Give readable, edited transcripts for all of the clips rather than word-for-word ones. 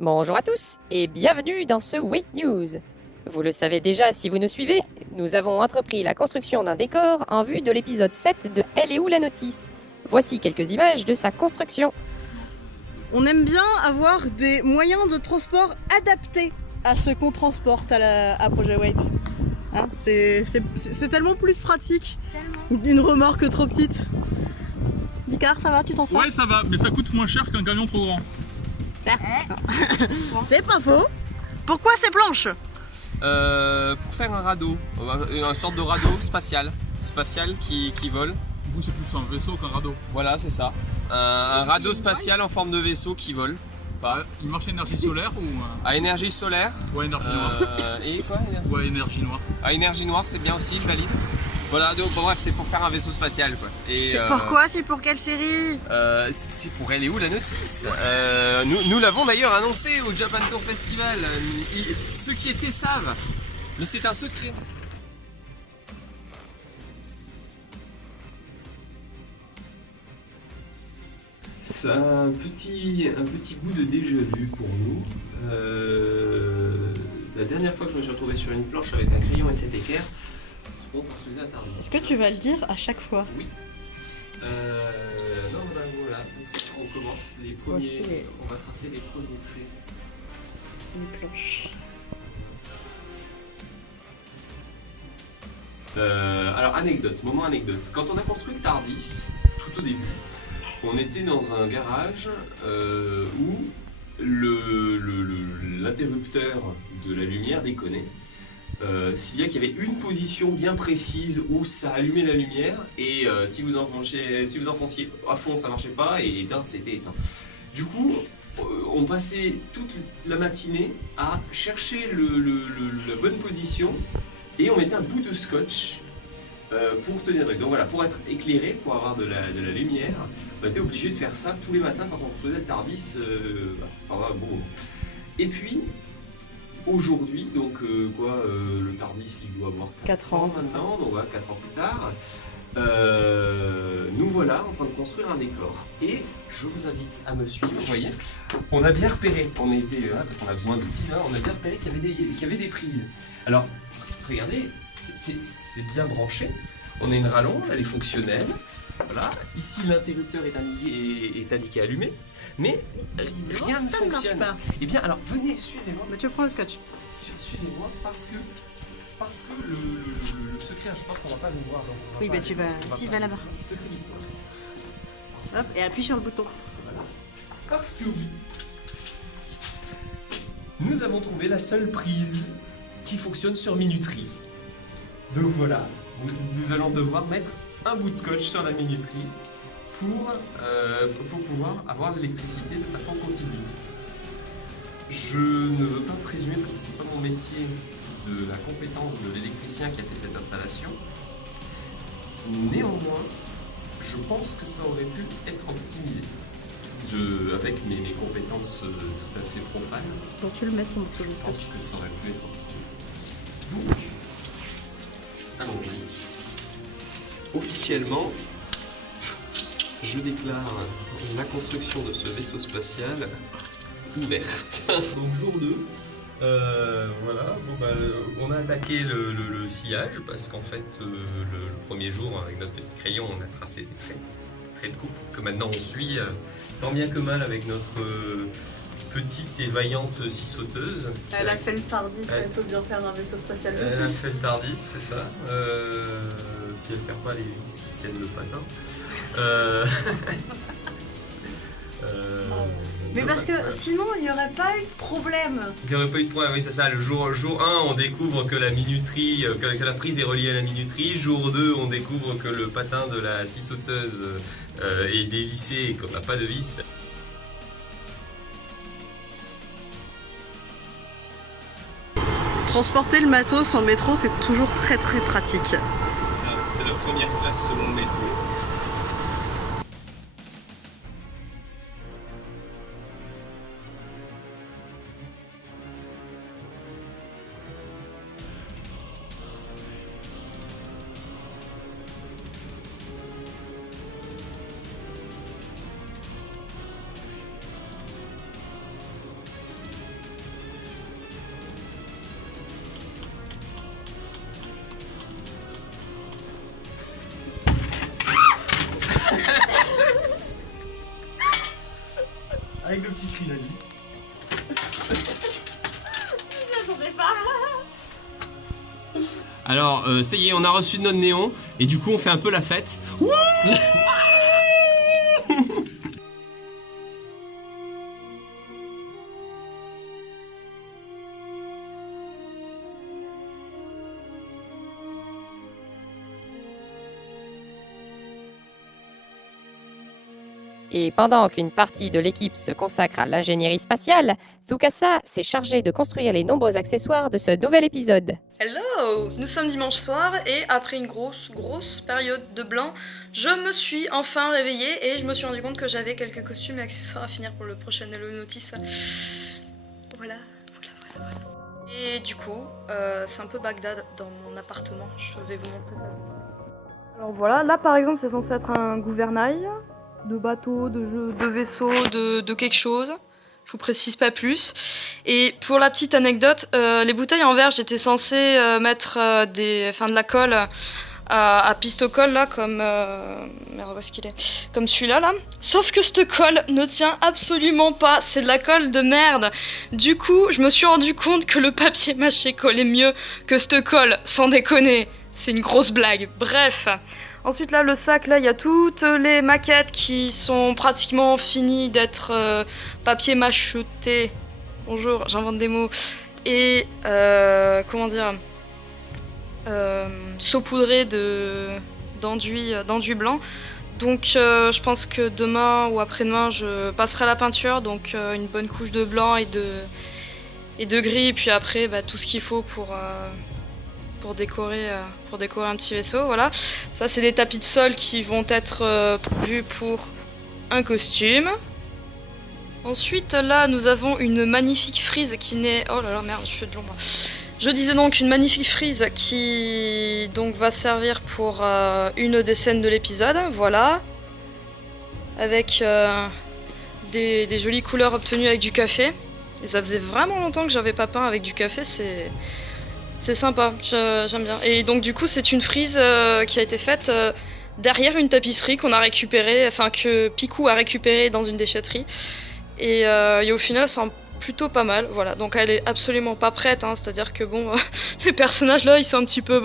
Bonjour à tous et bienvenue dans ce Wait News. Vous le savez déjà si vous nous suivez, nous avons entrepris la construction d'un décor en vue de l'épisode 7 de Elle est où la notice. Voici quelques images de sa construction. On aime bien avoir des moyens de transport adaptés à ce qu'on transporte à Projet Wait. Hein, c'est tellement plus pratique d'une remorque trop petite. Dicard, ça va, tu t'en sors? Ouais, ça va, mais ça coûte moins cher qu'un camion trop grand. C'est pas faux. Pourquoi ces planches? Pour faire un radeau, une sorte de radeau spatial qui vole. Du coup, c'est plus un vaisseau qu'un radeau. Voilà, c'est ça. Un radeau spatial en forme de vaisseau qui vole. Il marche à énergie solaire ou À énergie solaire. ou à énergie noire Et quoi ou à énergie noire. À énergie noire, c'est bien aussi, je valide. Voilà, donc bon, bref, c'est pour faire un vaisseau spatial quoi. Et, C'est pourquoi? C'est pour quelle série? c'est pour Elle est où la notice. Nous l'avons d'ailleurs annoncé au Japan Tour Festival. Ceux qui étaient savent, mais c'est un secret. Ça a un petit goût de déjà-vu pour nous. La dernière fois que je me suis retrouvé sur une planche avec un crayon et cet équerre, on construisait un Tardis. Est-ce que tu vas le dire à chaque fois? Oui. Non, ben voilà, donc on commence les premiers. Voici les- On va tracer les premiers traits. Une planche. Alors moment anecdote. Quand on a construit le Tardis, tout au début, on était dans un garage où l'interrupteur de la lumière déconnait. Si bien qu'il y avait une position bien précise où ça allumait la lumière et si vous enfonciez à fond ça marchait pas et éteint c'était éteint. Du coup on passait toute la matinée à chercher la bonne position et on mettait un bout de scotch pour tenir le truc. Donc voilà, pour être éclairé, pour avoir de la lumière, on était obligé de faire ça tous les matins quand on faisait le Tardis pendant un bon moment. Et puis aujourd'hui, donc le Tardis il doit avoir 4 ans. maintenant, donc voilà, 4 ans plus tard, nous voilà en train de construire un décor. Et je vous invite à me suivre, vous voyez, on a bien repéré, on était là parce qu'on a besoin d'outils, là, on a bien repéré qu'il y avait des prises. Alors, regardez, c'est bien branché, on a une rallonge, elle est fonctionnelle, voilà, ici l'interrupteur est indiqué allumé, mais Visiblement, rien ne ça ne marche fonctionne. pas. Eh bien alors, venez, suivez-moi. Mais tu prends le scotch. Suivez-moi parce que le secret, je pense qu'on va pas le voir. Donc on va Oui, pas bah tu aller- vas. on va Si, pas va aller- là-bas. Secret d'histoire. Hop, et appuie sur le bouton. Voilà. Parce que oui, nous avons trouvé la seule prise qui fonctionne sur minuterie. Donc voilà, nous allons devoir mettre un bout de scotch sur la minuterie pour pouvoir avoir l'électricité de façon continue. Je ne veux pas présumer parce que c'est pas mon métier de la compétence de l'électricien qui a fait cette installation. Néanmoins, je pense que ça aurait pu être optimisé. Avec mes compétences tout à fait profanes, Pour tu le mets ton je le pense scotch. que ça aurait pu être optimisé. Donc, allons-y. Officiellement, je déclare la construction de ce vaisseau spatial ouverte. Donc jour 2, voilà, on a attaqué le sillage parce qu'en fait le premier jour avec notre petit crayon on a tracé des traits de coupe que maintenant on suit tant bien que mal avec notre petite et vaillante scie sauteuse. Elle a fait le Tardis, Elle- elle peut bien faire un vaisseau spatial de Elle a plus. fait le Tardis, c'est ça. Si elle ne perd pas les vis qui tiennent le patin. Mais parce que voilà. sinon il n'y aurait pas eu de problème. Il n'y aurait pas eu de problème, oui c'est ça. Le jour 1, on découvre que la minuterie, que la prise est reliée à la minuterie. Jour 2, on découvre que le patin de la scie sauteuse est dévissé et qu'on n'a pas de vis. Transporter le matos en métro, c'est toujours très très pratique. C'est la première classe selon le métro. avec le petit cri Nali. Alors, ça y est, on a reçu notre néon, et du coup, on fait un peu la fête. Wouh. Et pendant qu'une partie de l'équipe se consacre à l'ingénierie spatiale, Tsukasa s'est chargé de construire les nombreux accessoires de ce nouvel épisode. Hello! Nous sommes dimanche soir et après une grosse période de blanc, je me suis enfin réveillée et je me suis rendu compte que j'avais quelques costumes et accessoires à finir pour le prochain Hello Notice. Voilà. Et du coup, c'est un peu Bagdad dans mon appartement, je vais vous montrer ça. Alors voilà, là par exemple c'est censé être un gouvernail de bateau, de vaisseau, de quelque chose. Je vous précise pas plus. Et pour la petite anecdote, les bouteilles en verre, j'étais censée mettre de la colle à pistocole là, comme merde, où est-ce qu'il est ? Comme celui-là là. Sauf que cette colle ne tient absolument pas. C'est de la colle de merde. Du coup, je me suis rendu compte que le papier mâché collait mieux que cette colle. Sans déconner, c'est une grosse blague. Bref. Ensuite là, le sac, là, il y a toutes les maquettes qui sont pratiquement finies d'être papier mâcheté. Bonjour, j'invente des mots. Et saupoudré d'enduit blanc. Donc je pense que demain ou après-demain, je passerai à la peinture. Donc une bonne couche de blanc et de gris. Et puis après, tout ce qu'il faut pour décorer un petit vaisseau, voilà. Ça c'est des tapis de sol qui vont être prévus pour un costume. Ensuite là nous avons une magnifique frise qui naît... Oh là là merde, je fais de l'ombre. Je disais donc une magnifique frise qui donc va servir pour une des scènes de l'épisode, voilà. Avec des jolies couleurs obtenues avec du café. Et ça faisait vraiment longtemps que j'avais pas peint avec du café, c'est sympa, j'aime bien. Et donc du coup c'est une frise qui a été faite derrière une tapisserie qu'on a récupérée, enfin que Picou a récupérée dans une déchetterie. Et au final ça rend plutôt pas mal, voilà. Donc elle est absolument pas prête, hein, c'est-à-dire que bon, les personnages là ils sont un petit peu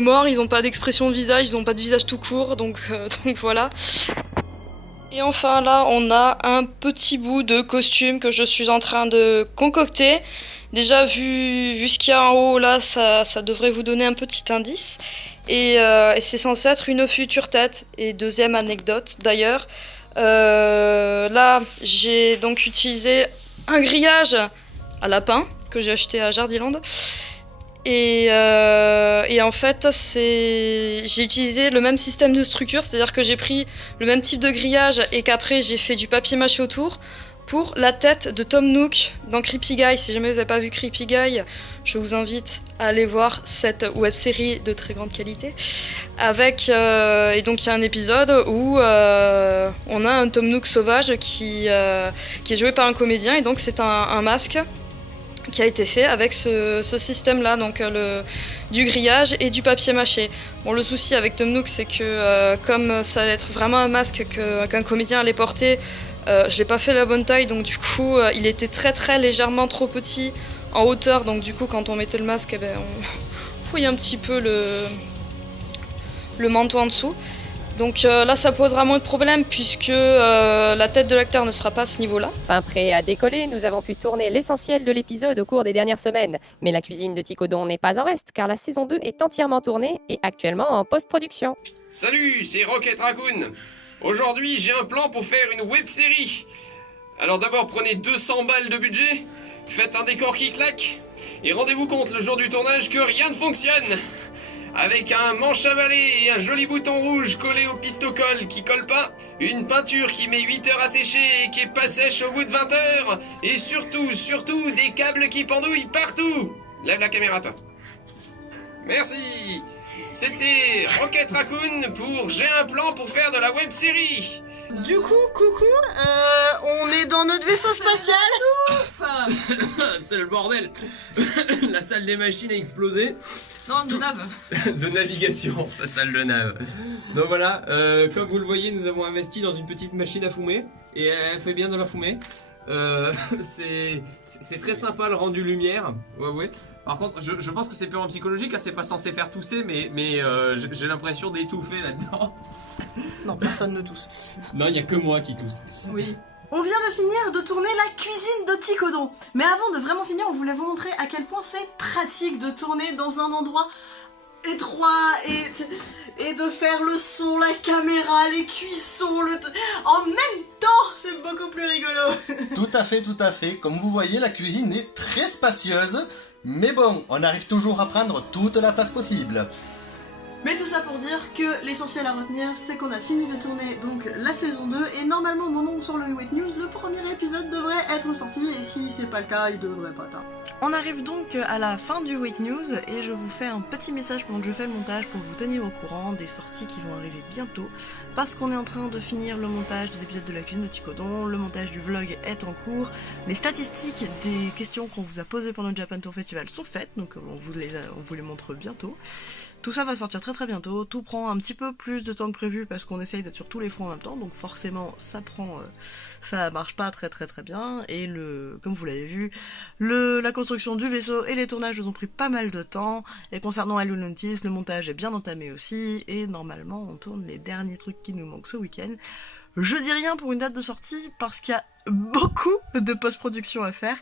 morts, ils ont pas d'expression de visage, ils ont pas de visage tout court, donc voilà. Et enfin là on a un petit bout de costume que je suis en train de concocter. Déjà vu ce qu'il y a en haut là, ça devrait vous donner un petit indice. Et c'est censé être une future tête. Et deuxième anecdote d'ailleurs, là j'ai donc utilisé un grillage à lapin que j'ai acheté à Jardiland. Et en fait j'ai utilisé le même système de structure, c'est-à-dire que j'ai pris le même type de grillage et qu'après j'ai fait du papier mâché autour. Pour la tête de Tom Nook dans Creepy Guy. Si jamais vous n'avez pas vu Creepy Guy, je vous invite à aller voir cette web-série de très grande qualité. Et donc il y a un épisode où on a un Tom Nook sauvage qui est joué par un comédien, et donc c'est un masque qui a été fait avec ce système-là, donc du grillage et du papier mâché. Bon, le souci avec Tom Nook, c'est que comme ça allait être vraiment un masque qu'un comédien allait porter, je l'ai pas fait la bonne taille, donc du coup il était très légèrement trop petit en hauteur, donc du coup quand on mettait le masque, on fouillait un petit peu le manteau en dessous. Donc là ça posera moins de problèmes puisque la tête de l'acteur ne sera pas à ce niveau-là. Enfin prêt à décoller, nous avons pu tourner l'essentiel de l'épisode au cours des dernières semaines. Mais la cuisine de Ticodon n'est pas en reste car la saison 2 est entièrement tournée et actuellement en post-production. Salut, c'est Rocket Raccoon. Aujourd'hui, j'ai un plan pour faire une web-série. Alors d'abord, prenez 200 balles de budget, faites un décor qui claque, et rendez-vous compte le jour du tournage que rien ne fonctionne. Avec un manche à balai et un joli bouton rouge collé au pistocole qui colle pas, une peinture qui met 8 heures à sécher et qui est pas sèche au bout de 20 heures, et surtout, des câbles qui pendouillent partout. Lève la caméra, toi. Merci. C'était Rocket Raccoon pour J'ai un plan pour faire de la web-série. Du coup, coucou, on est dans notre vaisseau spatial. C'est le bordel. La salle des machines a explosé. Non, de nav. De navigation, sa salle de nav. Donc voilà, comme vous le voyez, nous avons investi dans une petite machine à fumer. et elle fait bien de la fumée. C'est très sympa le rendu lumière. Ouais. Par contre, je pense que c'est purement psychologique, hein, c'est pas censé faire tousser, mais j'ai l'impression d'étouffer là-dedans. Non, personne ne tousse. Non, il y a que moi qui tousse. Oui. On vient de finir de tourner la cuisine de Ticodon. Mais avant de vraiment finir, on voulait vous montrer à quel point c'est pratique de tourner dans un endroit étroit et de faire le son, la caméra, les cuissons, en même temps, c'est beaucoup plus rigolo. Tout à fait. Comme vous voyez, la cuisine est très spacieuse. Mais bon, on arrive toujours à prendre toute la place possible. Mais tout ça pour dire que l'essentiel à retenir, c'est qu'on a fini de tourner donc la saison 2 et normalement au moment où sort le Wet News, le premier épisode devrait être sorti et si c'est pas le cas, il devrait pas tarder. On arrive donc à la fin du Wet News et je vous fais un petit message pendant que je fais le montage pour vous tenir au courant des sorties qui vont arriver bientôt parce qu'on est en train de finir le montage des épisodes de la cuisine de Ticodon, le montage du vlog est en cours, les statistiques des questions qu'on vous a posées pendant le Japan Tour Festival sont faites, donc on vous les montre bientôt. Tout ça va sortir très bien, tout prend un petit peu plus de temps que prévu parce qu'on essaye d'être sur tous les fronts en même temps, donc forcément ça marche pas très bien, et comme vous l'avez vu, la construction du vaisseau et les tournages nous ont pris pas mal de temps, et concernant Hello Notice, le montage est bien entamé aussi, et normalement on tourne les derniers trucs qui nous manquent ce week-end. Je dis rien pour une date de sortie parce qu'il y a beaucoup de post-production à faire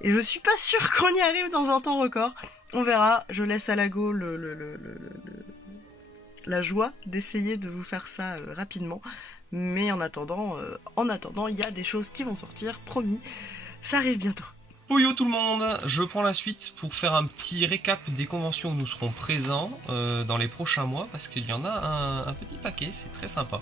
et je suis pas sûre qu'on y arrive dans un temps record. On verra, je laisse à Lago la joie d'essayer de vous faire ça rapidement. Mais en attendant, il y a des choses qui vont sortir, promis, ça arrive bientôt. Yo tout le monde, je prends la suite pour faire un petit récap des conventions où nous serons présents dans les prochains mois, parce qu'il y en a un petit paquet, c'est très sympa.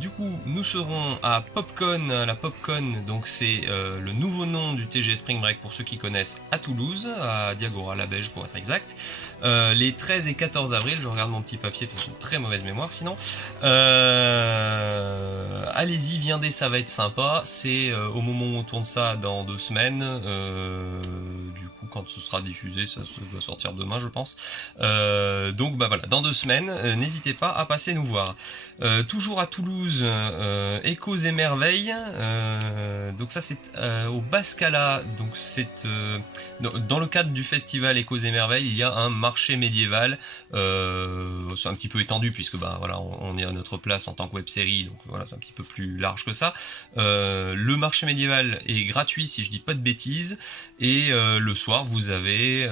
Du coup, nous serons à PopCon, la PopCon, donc c'est le nouveau nom du TG Spring Break pour ceux qui connaissent, à Toulouse, à Diagora-la-Beige pour être exact. Les 13 et 14 avril, je regarde mon petit papier parce que j'ai une très mauvaise mémoire sinon. Allez-y, viendez, ça va être sympa, c'est au moment où on tourne ça dans 2 semaines, du coup quand ce sera diffusé, ça va sortir demain je pense, donc bah voilà, dans 2 semaines, n'hésitez pas à passer nous voir. Toujours à Toulouse, Échos et Merveilles, donc ça c'est au Bascala, donc c'est dans le cadre du festival Échos et Merveilles, il y a un marché médiéval, c'est un petit peu étendu puisque bah voilà, on est à notre place en tant que web série, donc voilà, c'est un petit peu plus large que ça. Le marché médiéval est gratuit si je dis pas de bêtises, et le soir vous avez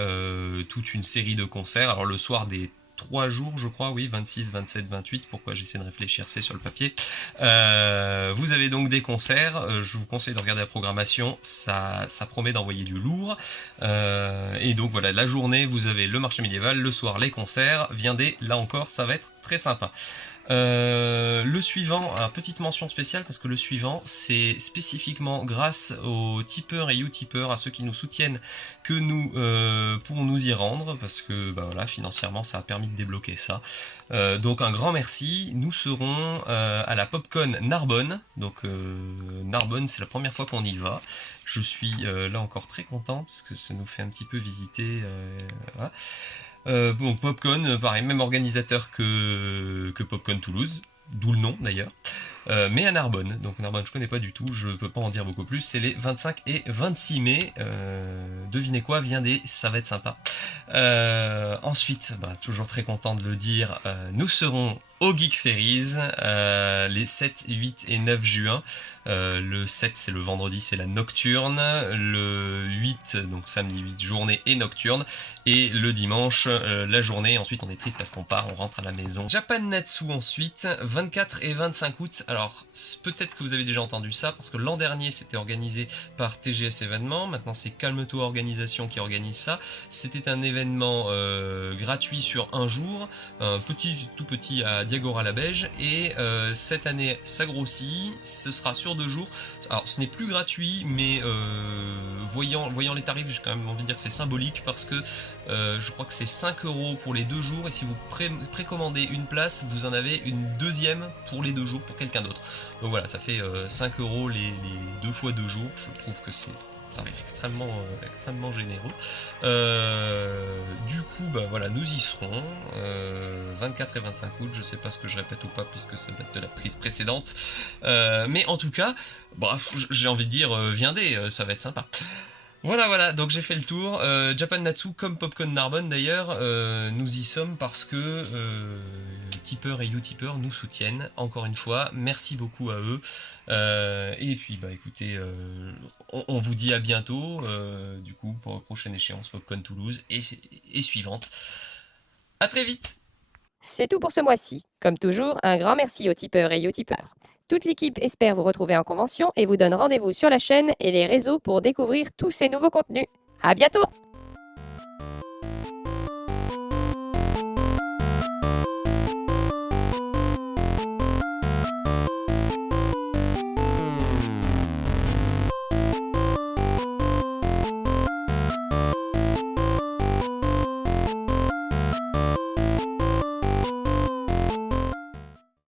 toute une série de concerts. Alors le soir des 3 jours je crois, oui, 26, 27, 28, pourquoi j'essaie de réfléchir, c'est sur le papier. Vous avez donc des concerts, je vous conseille de regarder la programmation, ça promet d'envoyer du lourd, et donc voilà, la journée vous avez le marché médiéval, le soir les concerts, viendez, là encore ça va être très sympa. Le suivant, petite mention spéciale parce que le suivant c'est spécifiquement grâce aux tipeurs et utipeurs, à ceux qui nous soutiennent, que nous pourrons nous y rendre parce que bah voilà, financièrement ça a permis de débloquer ça. Donc un grand merci. Nous serons à la PopCon Narbonne, donc Narbonne c'est la première fois qu'on y va. Je suis là encore très content parce que ça nous fait un petit peu visiter, voilà. Bon, PopCon, pareil, même organisateur que PopCon Toulouse, d'où le nom d'ailleurs, mais à Narbonne. Donc Narbonne je connais pas du tout, je peux pas en dire beaucoup plus, c'est les 25 et 26 mai, devinez quoi, viendez, ça va être sympa. Ensuite, bah, toujours très content de le dire, nous serons au Geek Ferries les 7, 8 et 9 juin. Le 7 c'est le vendredi, c'est la nocturne, le 8 donc samedi 8 journée et nocturne, et le dimanche la journée. Ensuite on est triste parce qu'on part, on rentre à la maison. Japan Natsu ensuite, 24 et 25 août. Alors peut-être que vous avez déjà entendu ça parce que l'an dernier c'était organisé par TGS événements, maintenant c'est Calme-toi Organisation qui organise ça. C'était un événement gratuit sur un jour, un tout petit à Diagora-la-Beige, et cette année ça grossit, ce sera sur 2 jours. Alors ce n'est plus gratuit, mais voyant les tarifs, j'ai quand même envie de dire que c'est symbolique parce que je crois que c'est 5 € pour les 2 jours, et si vous précommandez une place, vous en avez une deuxième pour les 2 jours pour quelqu'un d'autre. Donc voilà, ça fait 5 € les 2 fois 2 jours, je trouve que c'est tarif extrêmement généreux. Du coup, bah voilà, nous y serons. 24 et 25 août, je sais pas ce que je répète ou pas puisque ça date de la prise précédente. Mais en tout cas, bref, j'ai envie de dire, viendez, ça va être sympa. Voilà, donc j'ai fait le tour. Japan Natsu, comme Popcorn Narbonne d'ailleurs, nous y sommes parce que tipeurs et utipeurs nous soutiennent. Encore une fois, merci beaucoup à eux. Et puis, bah écoutez, on vous dit à bientôt, du coup, pour la prochaine échéance Popcorn Toulouse et suivante. À très vite! C'est tout pour ce mois-ci. Comme toujours, un grand merci aux tipeurs et utipeurs. Toute l'équipe espère vous retrouver en convention et vous donne rendez-vous sur la chaîne et les réseaux pour découvrir tous ces nouveaux contenus. À bientôt!